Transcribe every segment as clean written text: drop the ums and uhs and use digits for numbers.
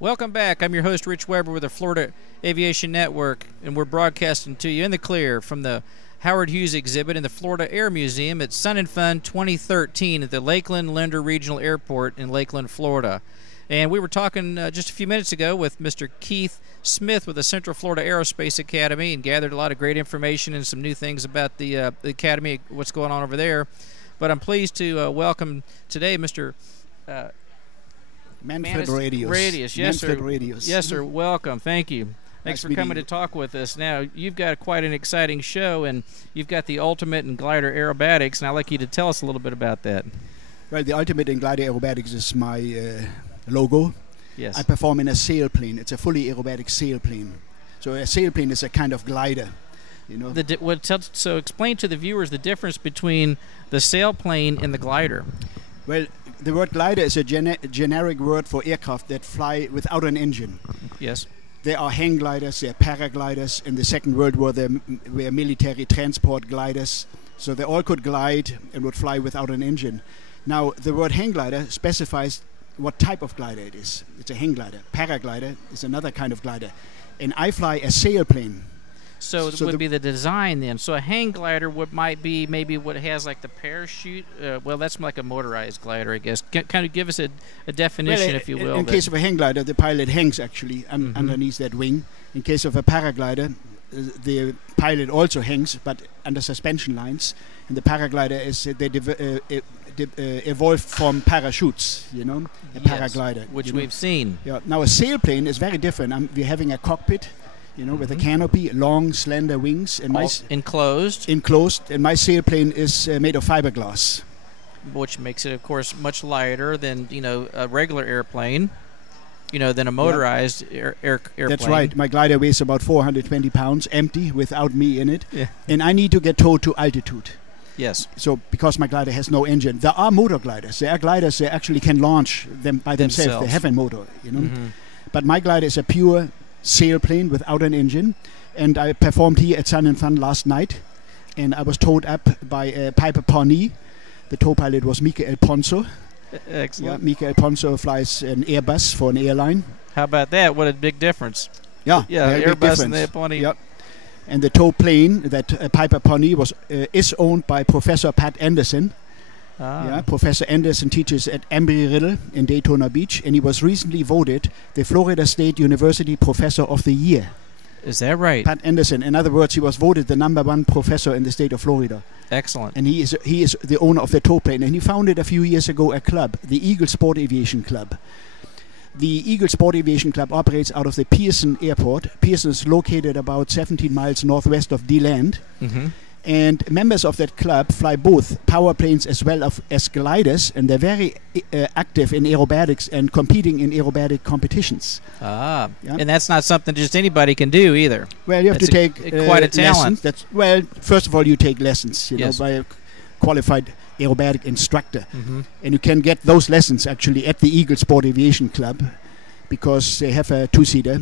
Welcome back. I'm your host, Rich Weber, with the Florida Aviation Network, and we're broadcasting to you in the clear from the Howard Hughes exhibit in the Florida Air Museum at Sun and Fun 2013 at the Lakeland Linder Regional Airport in Lakeland, Florida. And we were talking just a few minutes ago with Mr. Keith Smith with the Central Florida Aerospace Academy, and gathered a lot of great information and some new things about the Academy, what's going on over there. But I'm pleased to welcome today Mr. Manfred Radius. Yes, Manfred sir. Radius. Yes, sir. Welcome. Thank you. Thanks for coming to talk with us. Now, you've got quite an exciting show, and you've got the Ultimate in Glider Aerobatics, and I'd like you to tell us a little bit about that. Well, the Ultimate in Glider Aerobatics is my logo. Yes. I perform in a sailplane. It's a fully aerobatic sailplane. So a sailplane is a kind of glider, you know. So explain to the viewers the difference between the sailplane and the glider. Well, the word glider is a generic word for aircraft that fly without an engine. Yes. There are hang gliders, there are paragliders. In the Second World War, there were military transport gliders. So they all could glide and would fly without an engine. Now, the word hang glider specifies what type of glider it is. It's a hang glider. Paraglider is another kind of glider. And I fly a sailplane. So it would be the design then. So a hang glider might be maybe what has like the parachute. Well, that's like a motorized glider, I guess. Kind of give us a definition, if you will. In case of a hang glider, the pilot hangs actually underneath that wing. In case of a paraglider, the pilot also hangs, but under suspension lines. And the paraglider is evolved from parachutes, you know, a paraglider. Which we've seen. Yeah. Now a sailplane is very different. We're having a cockpit, you know, with a canopy, long, slender wings, and enclosed, and my sailplane is made of fiberglass, which makes it, of course, much lighter than a regular airplane, than a motorized airplane. That's right. My glider weighs about 420 pounds, empty, without me in it, yeah. And I need to get towed to altitude. Yes. So because my glider has no engine, there are motor gliders. There are gliders that actually can launch them by themselves. They have a motor, you know. But my glider is a pure sailplane without an engine, and I performed here at Sun and Fun last night, and I was towed up by a Piper Pawnee. The tow pilot was Michael Ponzo. Excellent. Yeah, Michael Ponzo flies an Airbus for an airline. How about that? What a big difference. Yeah, Airbus and the Pawnee. Yep. And the tow plane that Piper Pawnee is owned by Professor Pat Anderson. Yeah, Professor Anderson teaches at Embry-Riddle in Daytona Beach, and he was recently voted the Florida State University Professor of the Year. Is that right? Pat Anderson. In other words, he was voted the #1 professor in the state of Florida. Excellent. And he is the owner of the tow plane, and he founded a few years ago a club, the Eagle Sport Aviation Club. The Eagle Sport Aviation Club operates out of the Pearson Airport. Pearson is located about 17 miles northwest of DeLand. And members of that club fly both power planes as well as gliders, and they're very active in aerobatics and competing in aerobatic competitions. Yeah? And that's not something just anybody can do either. Well, you have to take quite a talent. Lessons. First of all, you take lessons, know, by a qualified aerobatic instructor, and you can get those lessons actually at the Eagle Sport Aviation Club, because they have a two-seater,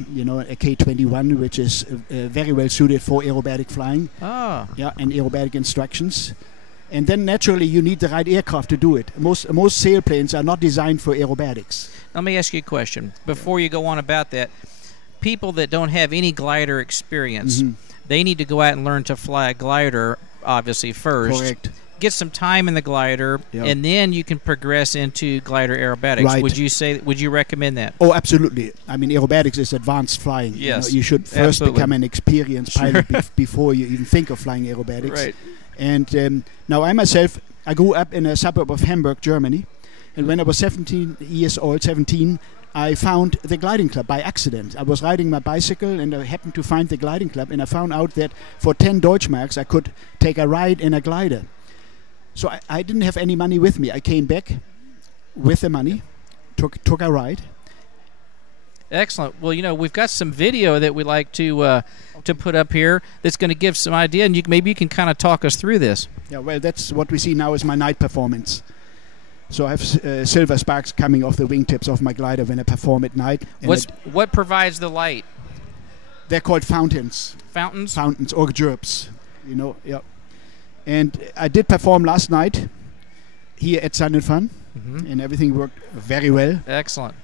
a K-21, which is very well suited for aerobatic flying. Yeah, and aerobatic instructions. And then naturally you need the right aircraft to do it. Most sailplanes are not designed for aerobatics. Let me ask you a question before you go on about that. People that don't have any glider experience, they need to go out and learn to fly a glider, obviously, first. Correct. Get some time in the glider, and then you can progress into glider aerobatics. Right. Would you recommend that? Oh, absolutely. I mean, aerobatics is advanced flying. Yes. You should first become an experienced pilot before you even think of flying aerobatics. Right. And now I grew up in a suburb of Hamburg, Germany, and when I was 17, I found the gliding club by accident. I was riding my bicycle and I happened to find the gliding club, and I found out that for 10 Deutschmarks I could take a ride in a glider. So I didn't have any money with me. I came back with the money, took a ride. Excellent. Well, we've got some video that we like to put up here that's going to give some idea, and maybe you can kind of talk us through this. Yeah, well, that's what we see now is my night performance. So I have silver sparks coming off the wingtips of my glider when I perform at night. What provides the light? They're called fountains. Fountains? Fountains or gerbes, yeah. And I did perform last night here at Sun and Fun, and everything worked very well. Excellent.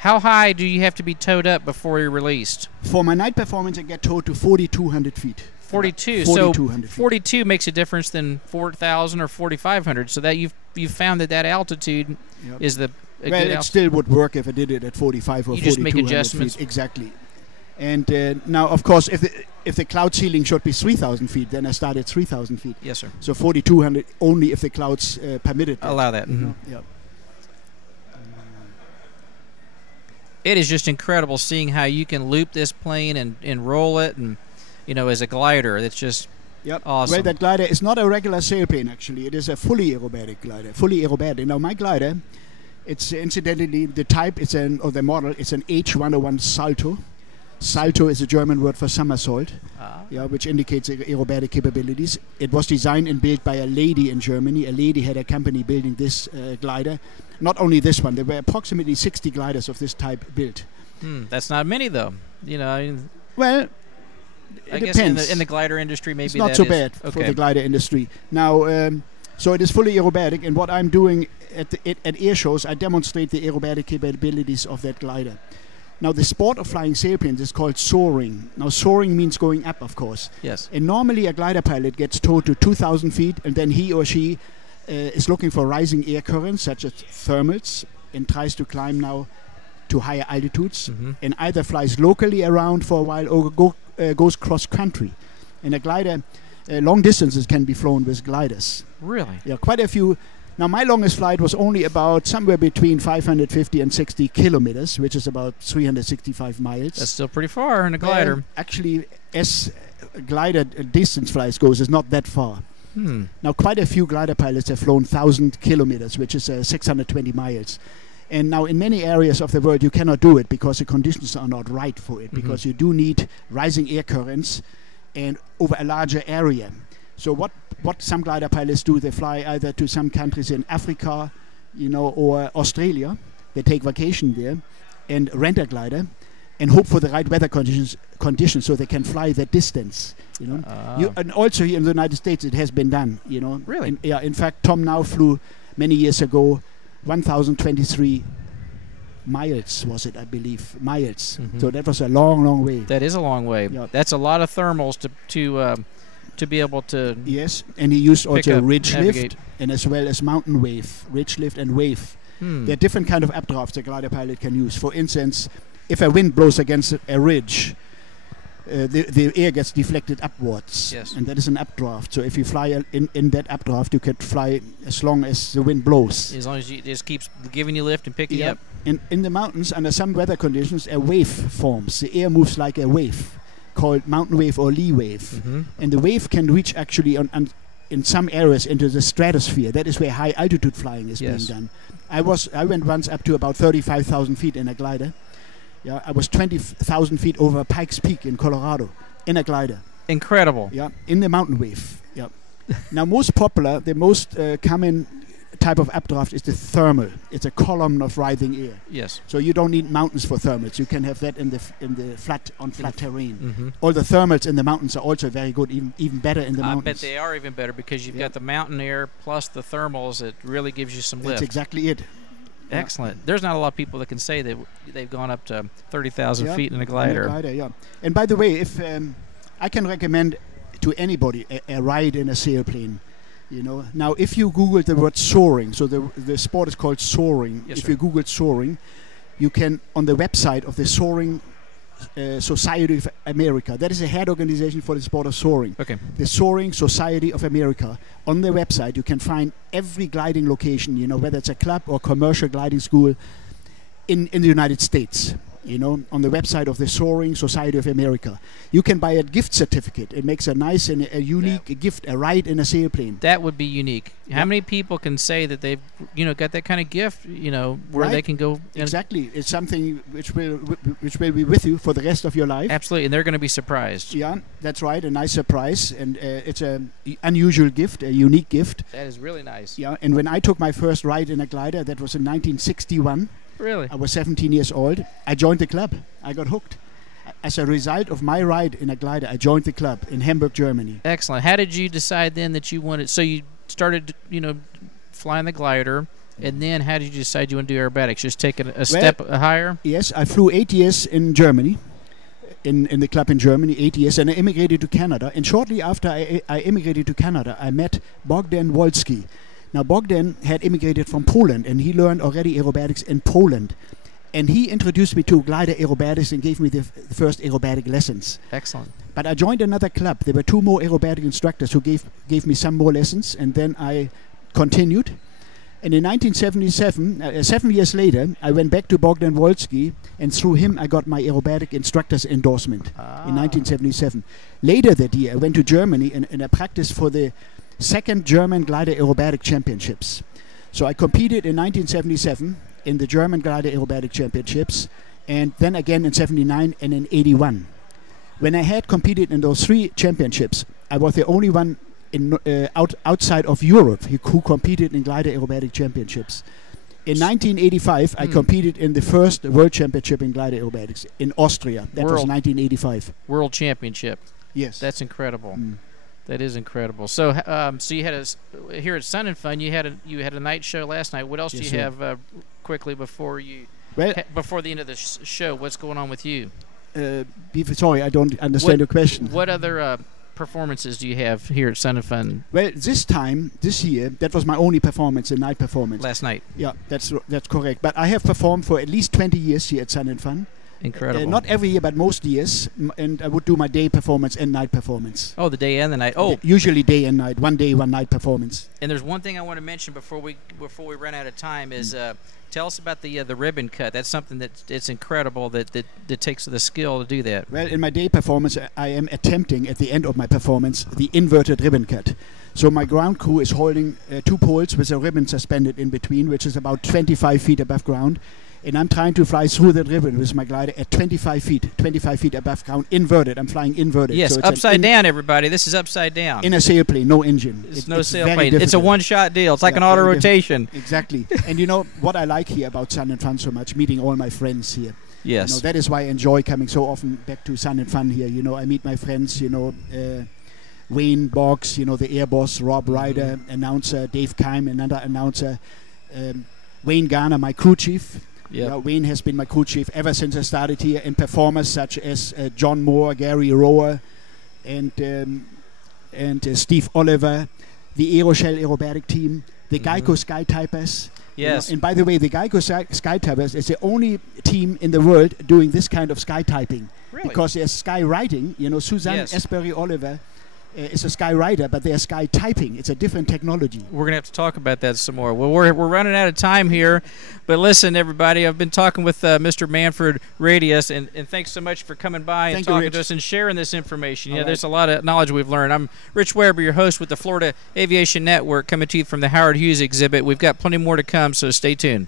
How high do you have to be towed up before you're released? For my night performance, I get towed to 4,200 feet. 42. 4,200 So 42 makes a difference than 4,000 or 4,500. So that you've found that altitude is the well, it still would work if I did it at 45 or 4,200 just make adjustments. feet. Exactly. And now, of course, if the cloud ceiling should be 3,000 feet, then I start at 3,000 feet. Yes, sir. So 4,200 only if the clouds permit it. Allow that. Mm-hmm. Yeah. It is just incredible seeing how you can loop this plane and roll it, and as a glider. It's just awesome. Well, that glider is not a regular sailplane, actually. It is a fully aerobatic glider. Fully aerobatic. Now, my glider, it's incidentally the type. The model. It's an H101 Salto. Salto is a German word for somersault, which indicates aerobatic capabilities. It was designed and built by a lady in Germany. A lady had a company building this glider. Not only this one, there were approximately 60 gliders of this type built. That's not many, though. Well, I it guess depends. in the glider industry, maybe it's not so bad for the glider industry. Now, so it is fully aerobatic, and what I'm doing at air shows, I demonstrate the aerobatic capabilities of that glider. Now, the sport of flying sailplanes is called soaring. Now, soaring means going up, of course. Yes. And normally a glider pilot gets towed to 2,000 feet, and then he or she is looking for rising air currents, such as thermals, and tries to climb now to higher altitudes, and either flies locally around for a while or goes cross-country. And a glider, long distances can be flown with gliders. Really? Yeah, quite a few. Now, my longest flight was only about somewhere between 550 and 60 kilometers, which is about 365 miles. That's still pretty far in a glider. Actually, as glider distance flights goes, is not that far. Now, quite a few glider pilots have flown 1,000 kilometers, which is 620 miles. And now, in many areas of the world, you cannot do it because the conditions are not right for it, because you do need rising air currents and over a larger area. So what some glider pilots do, they fly either to some countries in Africa, or Australia. They take vacation there and rent a glider and hope for the right weather conditions so they can fly that distance. And also here in the United States, it has been done. Really? In fact, Tom now flew many years ago 1,023 miles, was it? I believe miles. So that was a long, long way. That is a long way. Yep. That's a lot of thermals to be able to. Yes, and he used also ridge navigate. lift and as well as mountain wave, ridge lift and wave. There are different kind of updrafts a glider pilot can use. For instance, if a wind blows against a ridge, the air gets deflected upwards, and that is an updraft. So if you fly in that updraft, you can fly as long as the wind blows. As long as it just keeps giving you lift and picking you up. In the mountains, under some weather conditions, a wave forms. The air moves like a wave, called mountain wave or lee wave. And the wave can reach actually in some areas into the stratosphere. That is where high altitude flying is being done. I went once up to about 35,000 feet in a glider. Yeah, I was 20,000 feet over Pikes Peak in Colorado in a glider. Incredible. Yeah, in the mountain wave. Yeah. Now, most popular, the most common type of updraft is the thermal. It's a column of rising air. Yes. So you don't need mountains for thermals. You can have that in the flat terrain. All the thermals in the mountains are also very good, even better in the mountains. I bet they are even better because you've got the mountain air plus the thermals. It really gives you some lift. That's exactly it. Excellent. There's not a lot of people that can say that they've gone up to 30,000 feet in a glider. And by the way, if I can recommend to anybody a ride in a sailplane. Now if you Google the word soaring, so the sport is called soaring. Yes, if sir. you Google soaring, you can, on the website of the Soaring Society of America, that is a head organization for the sport of soaring. Okay. The Soaring Society of America. On their website, you can find every gliding location, whether it's a club or commercial gliding school in the United States. On the website of the Soaring Society of America. You can buy a gift certificate. It makes a nice and a unique gift, a ride in a sailplane. That would be unique. How many people can say that they've, got that kind of gift, where they can go? Exactly. It's something which will be with you for the rest of your life. Absolutely, and they're going to be surprised. Yeah, that's right. A nice surprise, and it's an unusual gift, a unique gift. That is really nice. Yeah, and when I took my first ride in a glider, that was in 1961. Really? I was 17 years old. I joined the club. I got hooked. As a result of my ride in a glider, I joined the club in Hamburg, Germany. Excellent. How did you decide then that you wanted? So you started, flying the glider, And then how did you decide you want to do aerobatics? Just take it a step higher? Yes, I flew 8 years in Germany, in the club in Germany, 8 years, and I immigrated to Canada. And shortly after I immigrated to Canada, I met Bogdan Wolski. Now, Bogdan had immigrated from Poland, and he learned already aerobatics in Poland. And he introduced me to glider aerobatics and gave me the first aerobatic lessons. Excellent. But I joined another club. There were 2 more aerobatic instructors who gave me some more lessons, and then I continued. And in 1977, 7 years later, I went back to Bogdan Wolski, and through him I got my aerobatic instructor's endorsement in 1977. Later that year, I went to Germany and I practiced for the second German glider aerobatic championships. So I competed in 1977 in the German glider aerobatic championships, and then again in 79 and in 81. When I had competed in those 3 championships, I was the only one outside of Europe who competed in glider aerobatic championships. In 1985, I competed in the first World Championship in glider aerobatics in Austria. That was 1985. World Championship. Yes. That's incredible. That is incredible. So, so you had here at Sun and Fun. You had a night show last night. What else do you have quickly before before the end of the show? What's going on with you? Sorry, I don't understand your question. What other performances do you have here at Sun and Fun? Well, this year, that was my only performance, a night performance. Last night. Yeah, that's correct. But I have performed for at least 20 years here at Sun and Fun. Incredible. Not every year, but most years. And I would do my day performance and night performance. Oh, the day and the night. Oh, usually day and night. 1 day, 1 night performance. And there's one thing I want to mention before we run out of time is tell us about the ribbon cut. That's something it's incredible that takes the skill to do that. Well, in my day performance, I am attempting at the end of my performance the inverted ribbon cut. So my ground crew is holding 2 poles with a ribbon suspended in between, which is about 25 feet above ground. And I'm trying to fly through that ribbon with my glider at 25 feet above ground, inverted. I'm flying inverted. Yes, so upside down, everybody. This is upside down. In a sailplane, no engine. It's no sailplane. It's a one-shot deal. It's like an auto rotation. Exactly. And you know what I like here about Sun and Fun so much? Meeting all my friends here. Yes. You know, that is why I enjoy coming so often back to Sun and Fun here. You know, I meet my friends, Wayne Boggs, the air boss, Rob Ryder, announcer, Dave Keim, another announcer, Wayne Garner, my crew chief. Yep. Wayne has been my crew chief ever since I started here, and performers such as John Moore, Gary Rower, and Steve Oliver, the Aeroshell aerobatic team, the Geico Skytypers. Yes. And by the way, the Geico Skytypers is the only team in the world doing this kind of skytyping. Really? Because there's skywriting. Suzanne Esbury Oliver is a skywriter, but they're sky typing. It's a different technology. We're going to have to talk about that some more. Well, we're running out of time here, but listen, everybody, I've been talking with Mr. Manfred Radius, and thanks so much for coming by and talking to us and sharing this information. There's a lot of knowledge we've learned. I'm Rich Weber, your host with the Florida Aviation Network, coming to you from the Howard Hughes exhibit. We've got plenty more to come, so stay tuned.